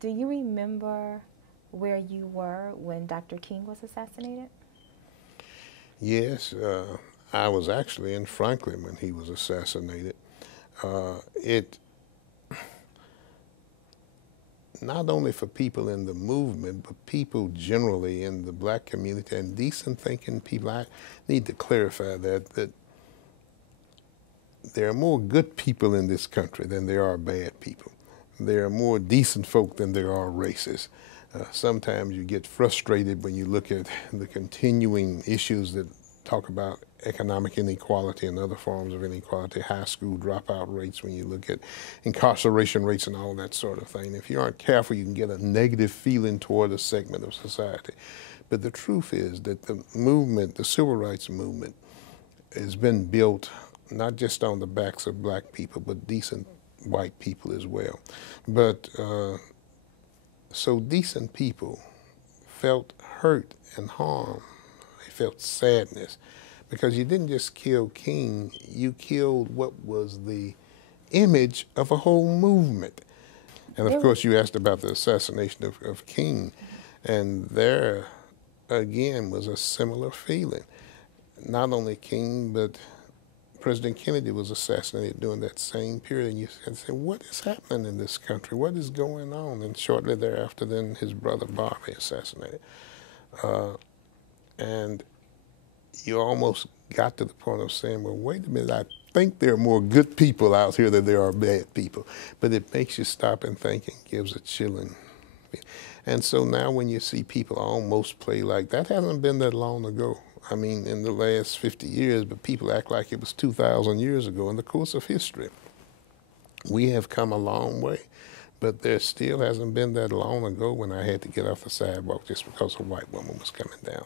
Do you remember where you were when Dr. King was assassinated? Yes, I was actually in Franklin when he was assassinated. It not only for people in the movement, but people generally in the black community and decent thinking people. I need to clarify that there are more good people in this country than there are bad people. There are more decent folk than there are racists. Sometimes you get frustrated when you look at the continuing issues that talk about economic inequality and other forms of inequality, high school dropout rates, when you look at incarceration rates and all that sort of thing. If you aren't careful, you can get a negative feeling toward a segment of society. But the truth is that the movement, the civil rights movement, has been built not just on the backs of black people, but decent white people as well. But so decent people felt hurt and harm. They felt sadness because you didn't just kill King, you killed what was the image of a whole movement. And of There was, course, you asked about the assassination of King, and there again was a similar feeling. Not only King, but President Kennedy was assassinated during that same period, and you said, what is happening in this country? What is going on? And shortly thereafter, then his brother Bobby assassinated. And you almost got to the point of saying, well, wait a minute, I think there are more good people out here than there are bad people. But it makes you stop and think and gives a chilling. And so now when you see people almost play like that, hasn't been that long ago. I mean, in the last 50 years, but people act like it was 2,000 years ago in the course of history. We have come a long way, but there still hasn't been that long ago when I had to get off the sidewalk just because a white woman was coming down.